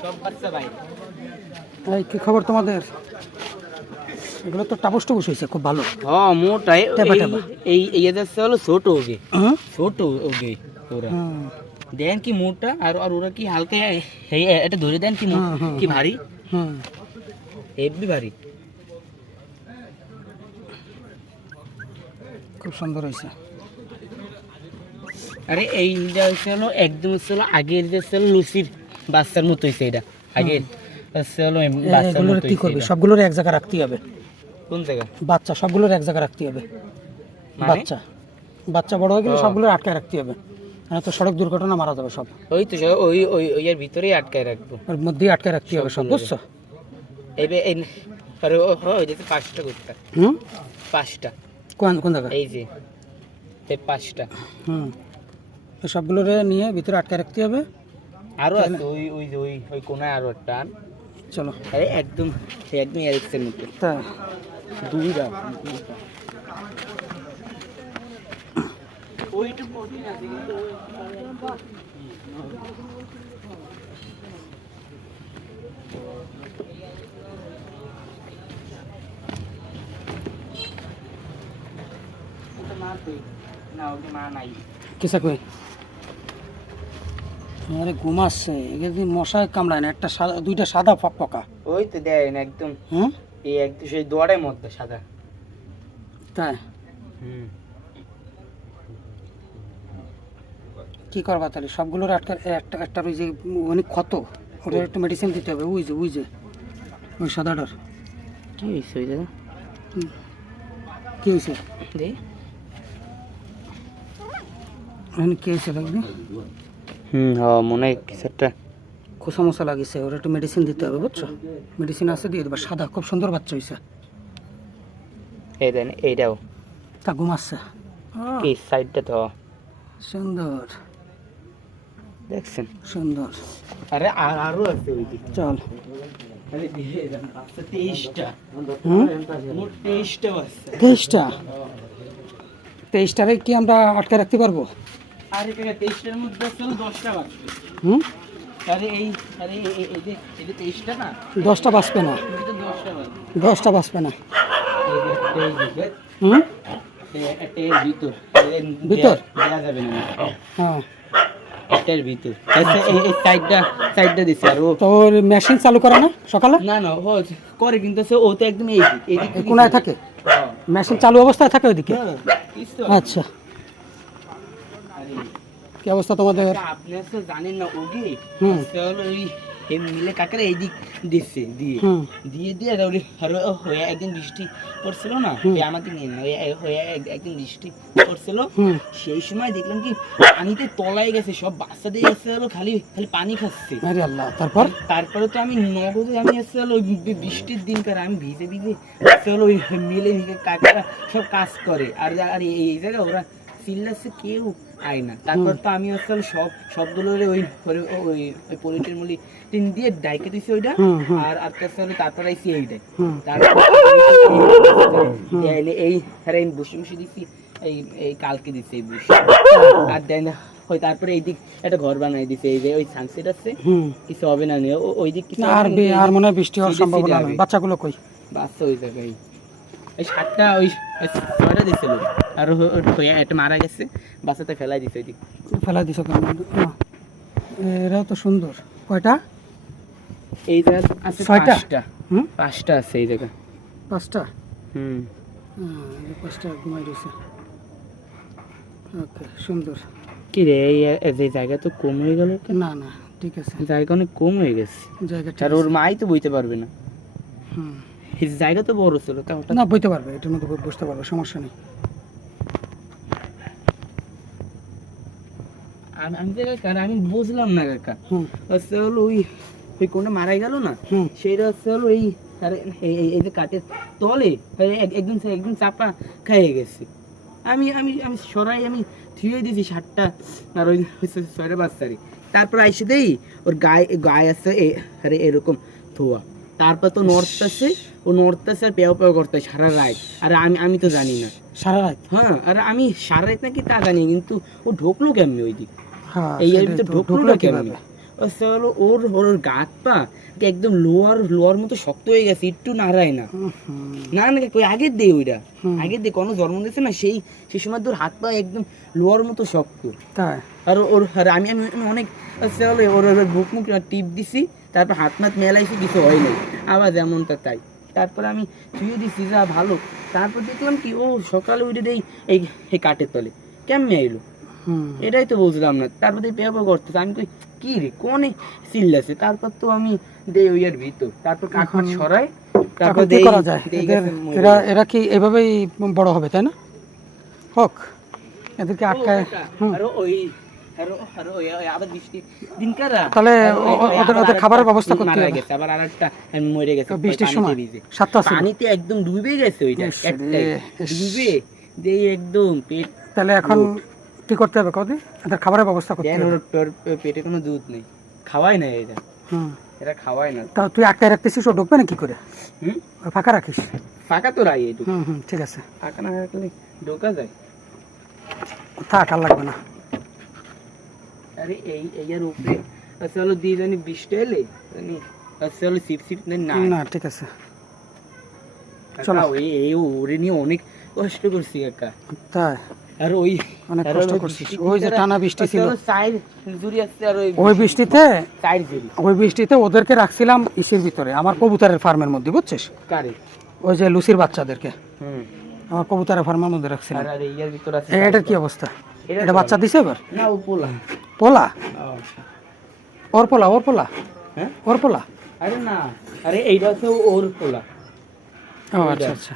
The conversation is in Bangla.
সব বাচ্চা বাইরে। এই কি খবর তোমাদের? এগুলো তো টাপুস টুপুস হয়েছে, খুব ভালো। হ্যাঁ মোটাই টেপা টেপা। এই যাচ্ছে হলো ছোট ওগে, হ্যাঁ ছোট ওগে ওরা। হুম দেন কি মোটা আর আর ওরা কি হালকা এটা ধরে দেন কি কি ভারী, হুম হেভি ভারী। খুব সুন্দর হয়েছে। আরে এইটা হচ্ছে হলো একদম হচ্ছে হলো আগের যে হচ্ছে হলো লুচির বাচ্চার মতো হয়েছে এটা। আগের হচ্ছে হলো বাচ্চার এগুলোর মতো কি হয়েছে করবি? এটা। সবগুলোর এক জায়গায় রাখতে হবে। কোন জায়গা? বাচ্চা সবগুলোর এক জায়গায় রাখতে হবে। মানে? বাচ্চা বাচ্চা বড় হয়ে গেলে ও। সবগুলোর আটকায় রাখতে হবে, না তো সড়ক দুর্ঘটনা মারা যাবে সব। ওই তো ওই ওই ওই এর ভিতরেই আটকায় রাখবো। ওর মধ্যেই আটকায় রাখতে হবে সব, বুঝছো? এবার এই আরে ও হয় যেতে 5টা করতে, হুম 5টা কোন কোন জায়গায়? এই যে এই 5টা। হুম তো সবগুলোর নিয়ে ভিতরে আটকায় রাখতে হবে। আরো আছে ওই ওই যে ওই ওই কোনায় আরো একটা। চলো আরে একদম একদম এরিক্সের মতো তা দুইটা। ওইটা প্রোটিন আছে কিন্তু না ওকে মা নাই। কিসা কই? আরে ঘুমাচ্ছে, এগুলো মশায় কামড়ায় না, একটা সাদা দুইটা সাদা পকা। ওই তো দেন একদম হুম এই একদম সেই দোয়ারের মধ্যে সাদা। তাই হুম কি করবা তাহলে? সবগুলোর একটা একটা একটা ওই যে অনেক ক্ষত, ওটার একটু মেডিসিন দিতে হবে। ওই যে ওই যে ওই সাদাটার কি হয়েছে ওই দাদা? কি হয়েছে? দে এখানে কি হয়েছে লাগবে? হ্যাঁ মনে হয় কিছু একটা খোসা মশা লাগিয়েছে, ওরা একটু মেডিসিন দিতে হবে, বুঝছো? মেডিসিন আছে, দিয়ে দেবা। সাদা খুব সুন্দর বাচ্চা হয়েছে। এই দেন এইটাও তা ঘুমাচ্ছে এই সাইডটা তো সুন্দর দেখছেন। সুন্দর। আরে আর আরো আছে ওই দিকে। চল আরে দিয়ে দেন আচ্ছা 23টা। হুম মোট 23টা আছে। 23টারে কি আমরা আটকে রাখতে পারবো? আরে কাকা 23টার মধ্যে আছে 10টা বাকি। হুম আরে এই আরে এই যে 23টা না, 10টা বাঁচবে না, এটা 10টা বাকি। 10টা বাঁচবে না। এই যে হুম একটা এর ভিতর ভিতর? দেয়া যাবে না। হ্যাঁ একটার ভিতর আচ্ছা এই সাইডটা দিছে। আর ও তো ওর মেশিন চালু করে না সকালে? না না ও করে কিন্তু সে ও তো একদম এই দিক কোনায় থাকে, মেশিন চালু অবস্থায় থাকে ওইদিকে। আচ্ছা কি অবস্থা তোমাদের? আপনি তো জানেন না ওকে হুম হলো ওই মিলে কাকারে এই দিক দিচ্ছে দিয়ে হুম দিয়ে দিয়ে আর ওই হয়ে একদিন বৃষ্টি পড়ছিল না, ওই আমাকে নিয়ে না হয়ে একদিন বৃষ্টি পড়ছিল। হুম সেই সময় দেখলাম কি পানিতে তলায় গেছে, সব বাচ্চাদের এসে হলো খালি খালি পানি খাচ্ছে। আরে আল্লাহ, তারপর? তারপরে তো আমি নগদে আমি এসে হলো ওই বৃষ্টির দিনকার আমি ভিজে ভিজে এসে হলো ওই মিলে কাকারা সব কাজ করে। আর আর এই জায়গায় ওরা চিল্লাচ্ছে, কেউ আয় না। তারপর তো আমি আসলে সবগুলো ওই ওই ওই পলিটের মুলি টিন দিয়ে ডাইকে দিছি ওইটা। হুম হুম আর আসলে তারপর আইসি এইটাই। হুম তারপর এই আরে আমি বসে বসে দিছি এই এই কালকে দিছি এই বসে। আর দেন ওই তারপরে এই দিক একটা ঘর বানাই দিছে, এই যে ওই সানসেট আছে, হুম কিছু হবে না নিয়ে ওই দিক কিছু আর আর মনে হয় বৃষ্টি হওয়ার সম্ভাবনা নেই। বাচ্চাগুলো কই? বাচ্চা ওই জায়গায় ওই 7টা ওই 6টা দিছিল। আর একটা মারা গেছে, বাচ্চাটা ফেলাই দিছে ওইদিক। ফেলা দিছ কেন? না, এরাও তো সুন্দর। কয়টা? এই জায়গা আছে 6টা? 5টা। হুম 5টা আছে এই জায়গা। 5টা? হুম এই 5টা ঘুমাই রয়েছে। ওকে সুন্দর। কি রে এই যে জায়গা তো কম হয়ে গেল। না না ঠিক আছে, জায়গা অনেক কম হয়ে গেছে। জায়গা ঠিক আর ওর আছে। মাই তো বইতে পারবে না। হুম এই জায়গা তো বড় ছিল, তা হঠাৎ না বইতে পারবে, এটার মধ্যে বসতে পারবে, সমস্যা নেই। আমি তো কাকা আমি বুঝলাম না কাকা। হুম হচ্ছে হলো ওই ওই কোনটা মারাই গেল না, হুম সেইটা হচ্ছে হলো এই এই যে কাঠের তলে একদম একদম চাপা খেয়ে গেছে। আমি আমি আমি সরাই আমি থুয়ে দিয়েছি 7টা আর ওই 6টা বাচ্চারি। তারপর আইসে দেই ওর গায়ে গায়ে আছে আরে এরকম ধোয়া। তারপর তো নড়তেছে, ও নড়তেছে আর পেও পেও করতে সারা রাত। আর আমি আমি তো জানি না। সারা রাত? হ্যাঁ আর আমি সারা রাত নাকি তা জানি, কিন্তু ও ঢুকলো কেমনি ওই দিক? হ্যাঁ এই এর সেটাই ভিতর তো, ঢুকলো ঢুকলো কেমনি? কিভাবে? হচ্ছে হলো ওর ওর গাত পা একদম লোয়ার মতো শক্ত হয়ে গেছে, একটু নাড়ায় না। না না কই আগের দিয়ে ওইটা, আগের দিয়ে কোনো জন্ম দিয়েছে না, সেই সময় তোর হাত পা একদম লোয়ার মতো শক্ত। তাই আর ওর আর আমি আমি আমি অনেক হচ্ছে হলো ওর বুক মুখ টিপ দিছি, তারপর হাত মাত মেলাইছি, কিছু হয় নাই, আবার যেমনটা তাই। তারপরে আমি ছুঁয়ে দিছি, যা ভালো। তারপর দেখলাম কি ও সকালে উঠে দেই এই কাঠের তলে কেমনে আইলো, এটাই তো বুঝলাম না। তারপর এই পেপার করতেছে, আমি কই কি রে কোনে চিল্লাছে। তারপর তো আমি দেই ওই এর ভিতর, তারপর কাঠ মাঠ সরাই, তারপর কি দেই করা যায়? দেই এদের গেছে মরে এরা গেছে। এরা কি এভাবেই বড় হবে, তাই না? হোক, এদেরকে ও আটকায়। কাকা, হুম। আরো ওই আরো ওই আবার বৃষ্টি দিন কারা তাহলে ওদের আবার খাবারের আরেকটা ব্যবস্থা করতে মারা হবে গেছে, আবার আরেকটা মরে গেছে বৃষ্টির পানিতে সময়। ভিজে। সাতটা ছিল। পানিতে একদম ডুবে গেছে ওইটা, ইস রে, একটাই ইস। ডুবে যেই একদম পেট। তাহলে এখন কি করতে হবে কদি? এদের খাবারের ব্যবস্থা করতে দেন হবে। ওর পেটে কোনো দুধ নেই, খাওয়াই না এটা, হুম। এটা খাওয়াই না। তা তুই আটকায় রাখতেছিস, ও ঢুকবে না কি করে? হুম, ওই ফাঁকা রাখিস। ফাঁকা তো রাই একটু, হুম হুম, ঠিক আছে, ফাঁকা না রাখলে ঢোকা যায়। থাক, আর লাগবে না। আরে এই এর উপরে আসলে দিয়ে জানি বৃষ্টি এলে জানি আসলে সিপ সিপ না না, ঠিক আছে, কাকা, চলো। এই ওরে নিয়ে অনেক কষ্ট করছি কাকা। তাই আর ওই অনেক আর কষ্ট ওই করছিস। বৃষ্টির ওই যে দিনটারা টানা বৃষ্টি ছিল, আসলে সাইড জুড়ি আসছে, আর ওই বৃষ্টিতে সাইড জুড়ি ওদেরকে রাখছিলাম ইসের ভিতরে, আমার কবুতরের ফার্মের মধ্যে, বুঝছিস? কারে। ওই যে লুসির বাচ্চাদেরকে হুম, আমার কবুতরের ফার্মের মধ্যে রাখছিলাম। আর এর ভিতর আছে এটার কি অবস্থা? এটা এটা বাচ্চা দিছে এবার? না, ও পোলা। পোলা? ওর পোলা? ওর পোলা? হ্যাঁ, ওর পোলা? আরে না, আরে এইটা হচ্ছে ওর পোলা। ও আচ্ছা আচ্ছা।